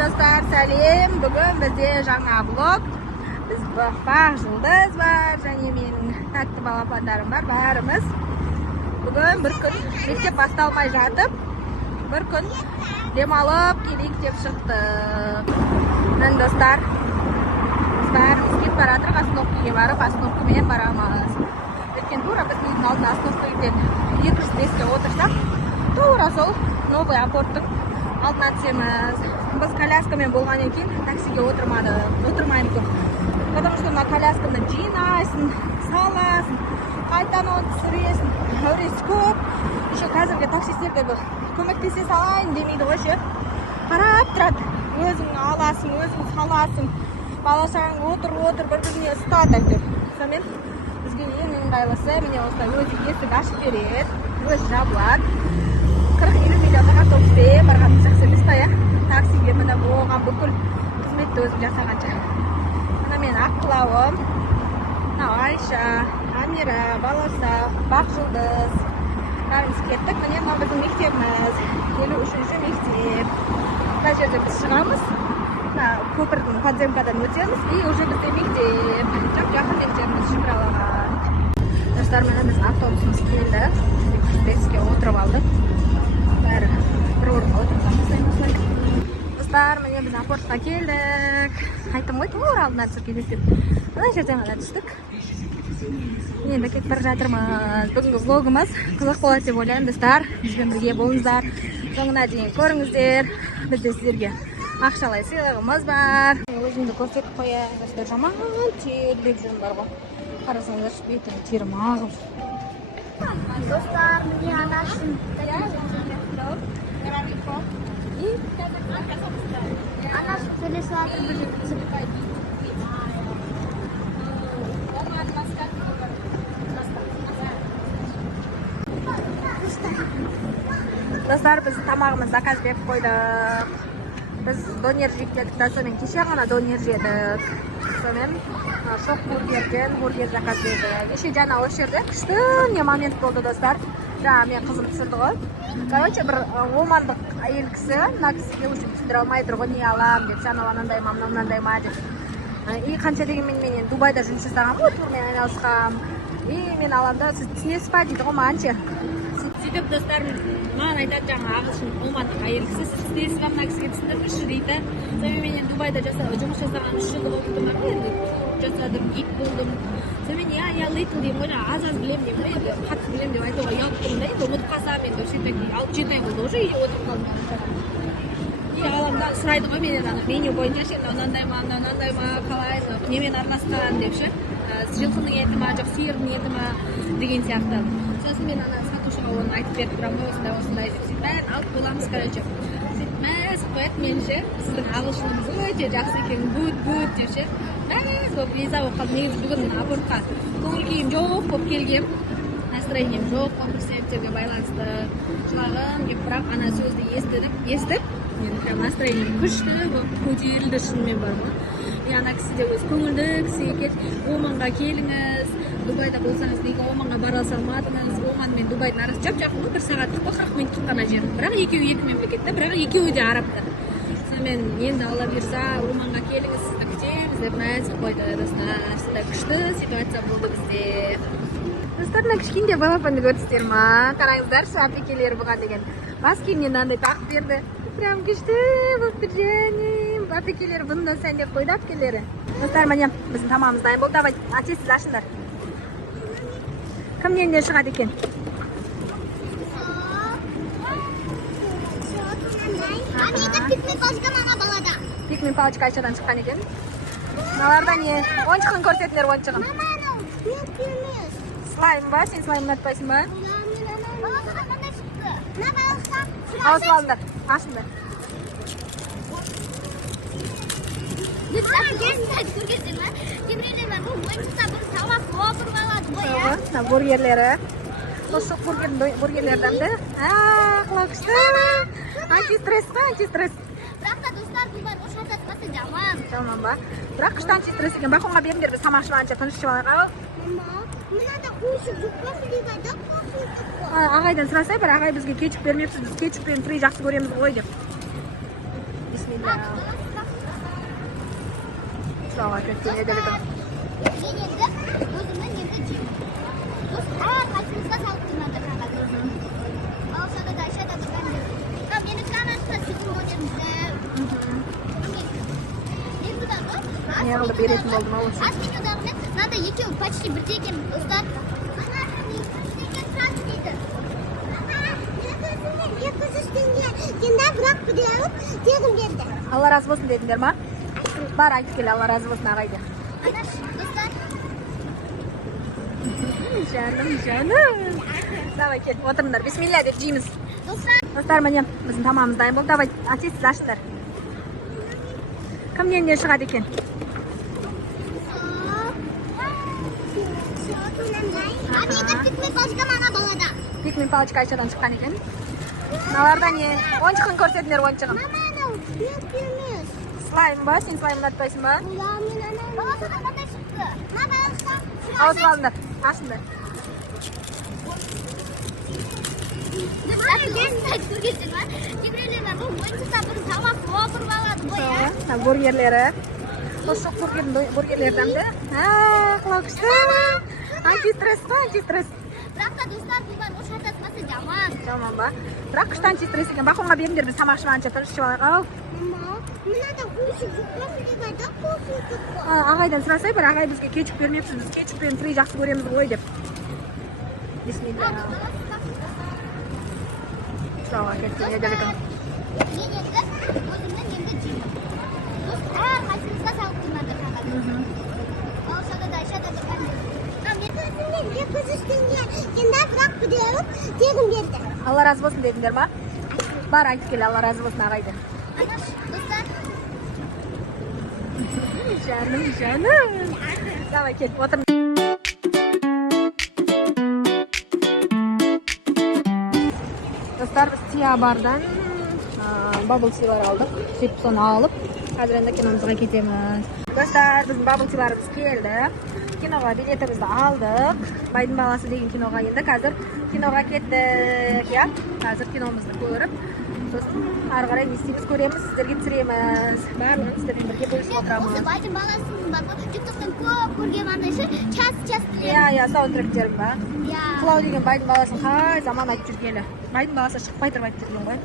Dostlar, сәлем. Бүгін бізде жаңа блог. Біз Бақ Жұлдыз бар, және менің тәтті балапандарым бар, бәріміз. Бүгін бір күн мектеп басталмай жатып, бір күн демалып келейік деп шықтық. Мен достар, біз бәріміз кетіп баратырық, остановкаға барып, остановкамен барамыз. Өткен тура біздің үйдің алдына остановкадан 205-ке отырсақ, тура сол новый апорттың алдына түсеміз. Біз коляскамен болған екен, таксиге отырмаймыз. Потому что на колясканы жинайсың, саласың, қайтан түсіресің, әуресі көп. Еще қазіргі таксистерге көмектесе салайын демейді ғой ше. Қарап тұрады, өзің аласың, өзің саласың, баласаң отыр, бір-біріне ұстат әйтеуір. Сонымен бізге ең ыңғайлысы, міне осылай өзі есік ашып береді, өзі жабылады. 40-50 миллионға автобуспен барғанымыз жақсы емес па, таксиге міне оған бүкіл қызметті өзім жасағанша. Мына мен Аққылауым, Айша, Амира, Баласа, Бақ Жұлдыз. Бәріміз кеттік. Міне мына біздің мектебіміз, 53-ші мектеп. Мына жерде біз шығамыз, көпірдің подземкадан өтеміз, и уже бізде мектеп. Жақын мектебіміз Шымралаға. Достар, міне біз автобусымыз келді. 205-ке отырып алдық. Бәрі бір орынға отырып. Достар, міне біз апортқа келдік. Айттым ғой, тура алдынан түсіп кездесіп. Мына жерден ғана түстік. Енді кетіп бара жатырмыз. Бүгінгі влогымыз қызық болады деп ойлаймын, достар. Бізбен бірге болыңыздар. Соңына дейін көріңіздер. Бізде сіздерге ақшалай сыйлығымыз бар. Өзімді көрсетіп қояйын. Достар, жаман тербегім бар ғой. Қарасаңыздар, бетім терім ағып. Dostlar, meni anashim. Anash kelesatib Достар, біз тамағымыз заказ беріп қойдық. Біз донер жейдік, сонымен кеше ғана донер жедік. Сонымен шок бургерден бургер заказ бердік. Кеше жаңа осы жерде күшті момент болды, достар. Жаңа мен қызым түсірді ғой. Короче, бір омандық әйел кісі, мына кісіге өзім түсіндіре алмай тұр ғой, не алам деп, сен анандай ма, мынандай ма деп. И қанша дегенмен мен Дубайда жұмыс жасағам ғой, турмен айналысқам. И мен аламда, сіз түсінесіз па дейді ғой маған ше. Сөйтіп, достар, маған айтады жаңа ағылшын омандық әйел кісі, сіз түсінесіз ба, мына кісіге түсіндіріңізші дейді. Сонымен мен Дубайда жұмыс жасаған 3 жыл болыпты ма, енді жасадым, ит болдым. Сонымен я литл деймін ғой, аз білем деймін ғой, енді қатты білем деп айтуға ұялып тұрмын да, енді ұмытып қалсам, енді вообще 6-7 ай болды уже, үйде отырып қалдым. И аламда сұрайды ғой менен меню бойынша ше, мынандай ма, қалай, немен араласқан деп ше, жылқының еті ма, жоқ сиырдың еті ма деген сияқты. Сосын мен сатушыға оны айтып беріп тұрамын, осындай деп бәрін алып боламыз, короче. Мәз қояды мен ше, сіздің ағылшыныңыз өте жақсы екен, good деп ше. Мәз болып риза болып қалдым. Негізі бүгін апортқа көңіл күйім жоқ болып келгем, настроением жоқ болып себептерге байланысты жылағым келіп, бірақ ана сөзді естіп, мен прям настроением күшті болып көтерілді шынымен бар ма. И ана кісі де өз көңілді кісі екен. Оманға келіңіз, Дубайда болсаңыз неге Оманға бара салмадыңыз? Оман мен Дубайдың арасы жап-жақын ғой, 1 сағаттық қой, 40 минуттық қана жер. Бірақ екеуі екі мемлекетте, бірақ екеуі де арабтар. Сонымен енді алла бұйырса Оманға келіңіз, сізді күтеміз деп мәз қойды, достар. Сізді күшті ситуация болды бізде. Достар, мына кішкентай балапанды көрдіңіздер ма? Қараңыздаршы, әпекелері бұған деген бас киімнен мынандай тағып берді. Прям күшті болып тұр жәнем. Әпекелері бұндан сәндеп қойды, әпкелері. Достар, міне біздің тамағымыз дайын болды. Давай, сіз ашыңдар. Кімнен де шығады екен? Пикник палочка Айшадан шыққан екен. Мыналарда не? Ойыншығын көрсетіңдер, ойыншығын. Слайм ба? Сен слайм ұнатпайсың ба? Ауыз алыңдар, ашыңдар. Бургерлері. Осы бургерлерден де. Қылау күшті. Антистресс қой, антистресс. Бірақ та достар, бұл бар, ош ортасы жаман. Tamam ba. Бірақ қыштан чистірес екен. Бақонға беріңдер, біз тамақ ішіп анша тыныш ішіп алайық. Мама, мынада қойшы жоқ па, фригада кофе жоқ. Ағайдан сұрасай, бір ағай бізге кетчуп бермепсіз, біз кетчуп пен фри жақсы көреміз ғой деп. Бисмилля. Сұрауға кеткен еделігім. Мен енді өзімнің енді жеймін. Әр қайсымызға салып тұрмады қағазы. Алшада да, Айшада да бәрінде. Мені канатқа сүтін көтерімді. Не бұдан ғой? Не қылды беретін болдым ол үшін. Ас менюдағымен мынада екеуі почти бірдей екен, достар. Бірақ бірде алып, тегін берді. Алла разы болсын дедіңдер ма? Бар айтып келі, Алла разы болсын ағайды. Анаш, достар. Жаным. Давай кел, отырыңдар. Бисмилля деп жейміз. Достар, міне, біздің тамамыз дайын болды. Давай, атесіз ашыңдар. Кімнен не шығады екен? Пикмен палочка Айшадан шыққан екен. Мыналарда не? Ойыншығын көрсетіңдер, ойыншығын. Слайм ба? Сен слайм ұнатпайсың ба? Ауысып алыңдар, ашыңдар. Бургерлері. Қошық бургерлерден де. Қылау күшті. Антистресс па, антистресс. Бірақ та достар, бұлар ош атасмасы жаман. Жаман ба? Бірақ күшті антистресс екен. Бақонға беріңдер, біз тамақ ішіп анша тыныш ішіп алайық. Мама, мынада қойшы жоқ па, фригада кофе жоқ па. Ағайдан сұрасай, бір ағай бізге кетчуп бермепсіз, біз кетчуп пен фри жақсы көреміз ғой деп. Бисмилля. Сұрауға кеткен еделігім. Мен енді өзімнің енді жеймін. Әр қайсымызға салып тұрмады қағазы. Алшада да, Айшада да бәрінде. Мен өзімнен 200 теңге енді бірақ бірде алып, тегін берді. Алла разы болсын дедіңдер ма? Бар айтып келі, Алла разы болсын ағайды. Анаш, достар. Жаным. Давай кел, отырың. Достар, біз Тия бардан бабл тилар алдық. Сөйтіп соны алып, қазір енді киномызға кетеміз. Достар, біздің бабл тиларымыз келді. Киноға билетімізді алдық. Байдың баласы деген киноға енді қазір киноға кеттік. Қазір киномызды көріп, сосын ары қарай не істейміз, көреміз, сіздерге түсіреміз. Барлығын сіздермен бірге бөлісіп отырамыз. Осы байдың баласының бар, TikToктан көп көрген андайшы, час біледі. Иә, саундтректерім ба? Қылау деген байдың баласын қай заман айтып жүргелі. Байдың баласы шықпай тұрып айтып жүрген ғой.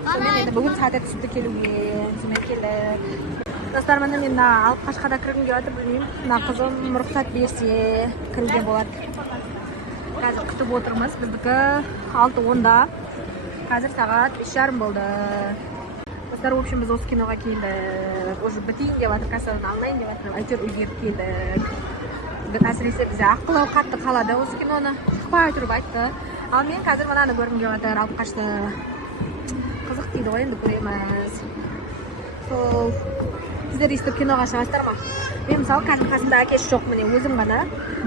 Сонымен енді бүгін сағат түсіпті келуге, сонымен келді. Достар, міне мен алып қашқада кіргім келіп жатыр, білмеймін. Мына қызым рұқсат берсе кіруге болады. Қазір күтіп отырмыз. Біздікі 6:10-да. Қазір сағат 5:30 болды. Достар, в общем, біз осы киноға келдік. Уже бітейін деп жатыр, кассадан алынайын деп жатыр. Әйтеуір үлгеріп келдік. Әсіресе бізде аққылау қатты қалады осы киноны. Шықпай тұрып айтты. Ал мен қазір мынаны көргім келіп жатыр, алып қашты. Қызық дейді ғой, енді көреміз. Сол сіздер естіп киноға шығасыздар ма? Мен мысалы қазір қасымда әкесі жоқ, міне өзім ғана,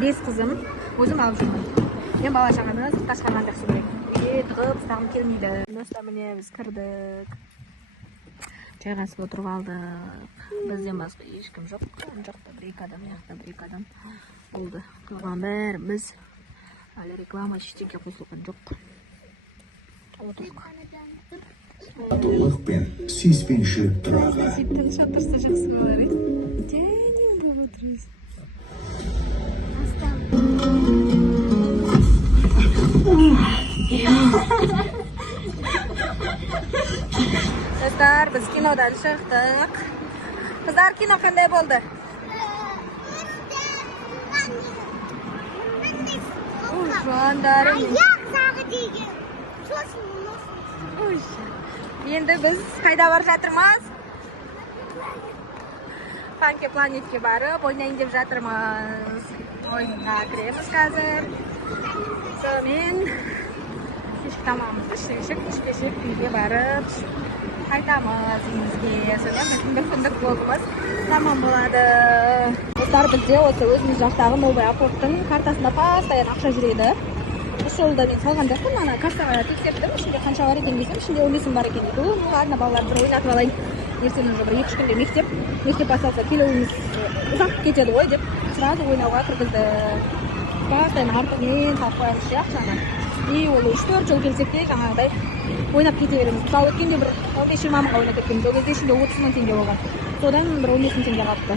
5 қызым, өзім алып жүрмін. Мен бала шағаны сыртқа шығарған жақсы көремін. Үйге тығып ұстағым келмейді. Достар, міне біз кірдік. Жайғасып отырып алдық. Бізден басқа ешкім жоқ. Ана жақта 1-2 адам, мына жақта 1-2 адам болды. Қалған бәріміз әлі реклама ештеңе қосылған жоқ. Отырдық. Татулықпен, сүйіспеншілік тұрағы. Тыныш отырса жақсы болар еді. Және болып отырмыз. Достар, біз кинодан шықтық. Қыздар, кино қандай болды? Жандарым. Аяқ сағы деген. Енді біз қайда бар жатырмыз? Фанки планетке барып, ойнайын деп жатырмыз. Ойынға кіреміз қазір. Сонымен кешкі тамағымызды ішпесек үйге барып қайтамыз үйімізге. Сонымен біздің бір күндік влогымыз тамам болады. Достар, бізде осы өзіміз жақтағы новый апорттың картасында постоянно ақша жүреді. осы жолы да мен салған жоқпын, ана кассаға тексердім, ішінде қанша бар екен десем, ішінде 15 бар екен дейді. Ладно, балалар бір ойнатып алайын. Ертең уже бір 2-3 күнде мектеп басталса келуіміз ұзақ кетеді ғой деп сразу ойнауға кіргізді. Постоянно артығымен салып қоямыз ше ақшаны. И ол 3-4 жыл келсек те жаңағыдай ойнап кете береміз. Мысалы өткенде бір 15-20 мыңға ойнап кеткенбіз. Ол кезде ішінде 30 мың теңге болған. Содан бір 15 мың теңге қалыпты.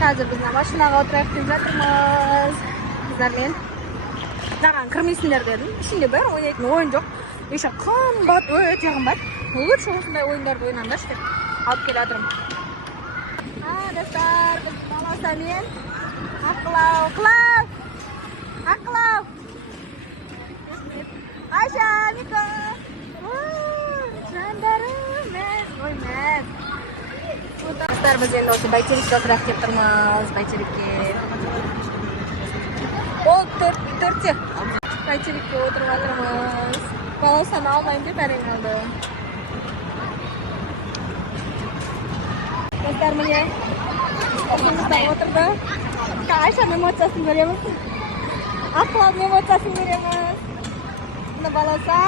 Қазір біз машинаға отырайық деп жатырмыз. Қыздармен маған кірмейсіңдер дедім. Ішінде бәрі ойнайтын ойын жоқ. Еще қымбат, өте қымбат. Лучше осындай ойындарды ойнаңдаршы деп алып келе жатырмын. Достар, біз баласамен Аққылау. Айша, Мика. Жандарым, ой мәз. Достар, біз енді осы бәйтерекке отырайық деп тұрмыз. Бәйтерекке. Ол төртте. Бәйтерекке отырып жатырмыз. Баласаны алмайын деп әрең алды. Достар, міне оқымызда отырды. Айшаның эмоциясын көреміз. Аққылаудың эмоциясын көреміз. Бұны баласа.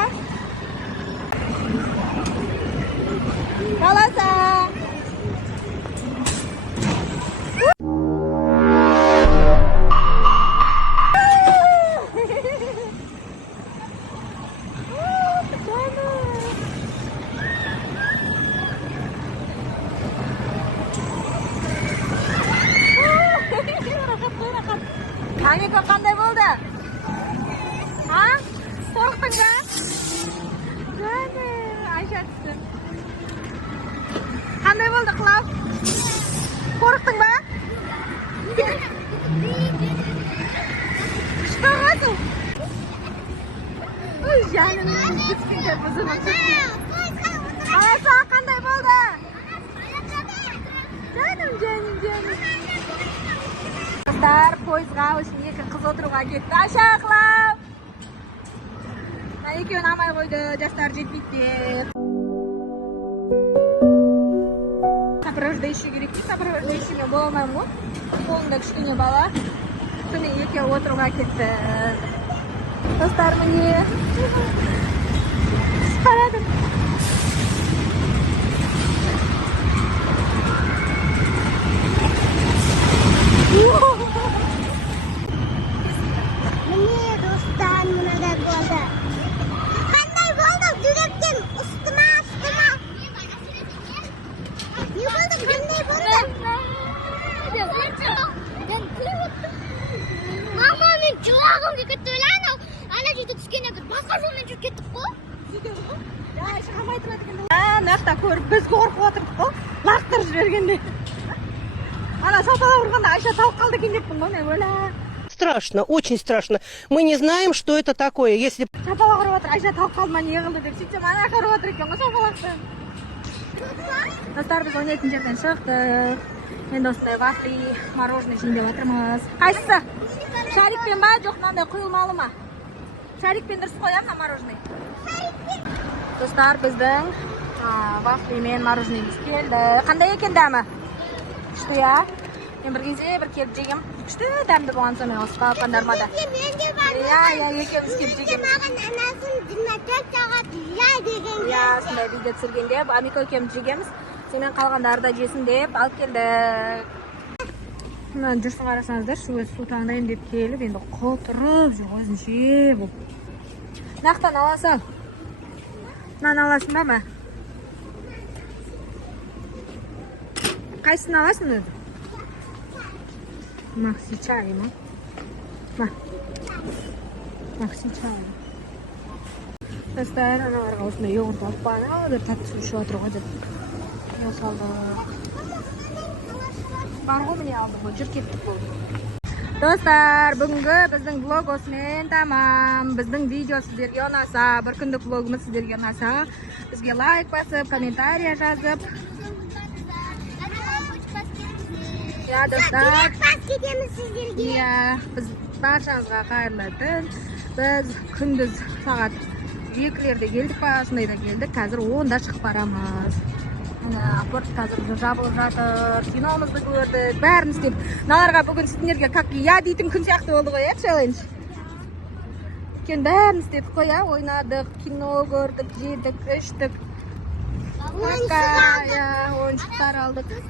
Амика қандай болды? Қорықтың ба? Айша түсті. Қандай болды Қылау? Қорықтың ба? Шықағасың? Жаным, түскендер бұзымын түскендер. Айша, қандай болды? Жаным. Қыздар, пойызға үшін екі қыз отыруға кетті. Айша, Қылау! Екеуін амай қойды, жастар жетпейді деп. Сопровождающий керек дейді. Сопровождающиймен бола алмаймын ғой. Қолында кішкене бала. Соны екеуі отыруға кетті. Достар, міне. Қарадым. Міне достар, мынадай болды. Қандай болды? Жүректен ұстыма. Не болды? Қандай болды? Мама, мен жылағым кетті. Ана жерде түскен еді. Басқа жолмен жүріп кеттік қой. Шығамай тұрады екен. Мақта көріп, біз қорқып отырдық қой. Лақтырып жібергенде. Ана шапалақ ұрғанда Айша талып қалды екен деппін ғой, мен өлә. Страшно, очень страшно. Мы не знаем, что это такое. Если Шапалақ ұрып отыр, Айша талып қалды ма, не қылды деп сөйтсем, ана ұрып отыр екен ғой шапалақты. Достар, біз ойнайтын жерден шықтық. Енді осындай вафли, мороженое жейін деп жатырмыз. Қайсысы? Шарикпен ба, жоқ мынандай құйылмалы ма? Шарикпен дұрыс қоямын, мороженое. Достар, біздің вафли мен мороженеміз келді. Қандай екен дәмі? Күшті, я? Мен бір кезде бір келіп жегем. Күшті дәмді болған соң мен осы қалапандармада. Екеуміз келіп жегеміз. Маған анасын 24 сағат жай деген. Сондай видео түсіргенде Амика екеуміз жегеміз. Сенен қалғандары да жесін деп алып келдік. Мына жүрсін қарасаңыздар, өзі су таңдайын деп келіп, енді құтырып жүр өзінше бұл. Нақтан аласың? Мынаны аласың ба ма? Қайсысын аласың өзі? Макси чай ма? Макси чай. Достар, аналарға осындай йогурт алып бана, деп татты су ішіп отыруға деп. Салды. Бар ғой міне алды ғой, жүр кеттік болды. Достар, бүгінгі біздің влог осымен тамам. Біздің видео сіздерге ұнаса, бір күндік влогымыз сіздерге ұнаса, бізге лайк басып, комментария жазып. Достар, біз баршаңызға қайырлы түн. Біз күндіз сағат 2-лерде келдік па, осындайда келдік. Қазір 10-да шығып барамыз. Апорт қазір жабылып жатыр, киномызды көрдік, бәрін істеп. Наларға бүгін сіздерге как я дейтін күн сияқты болды ғой, челлендж. keyin barini istedik qo'ya, o'ynadik, kino ko'rdik, yedik, ichdik. Oyuncak aldık. Ya, oyuncaklar aldık. Tuz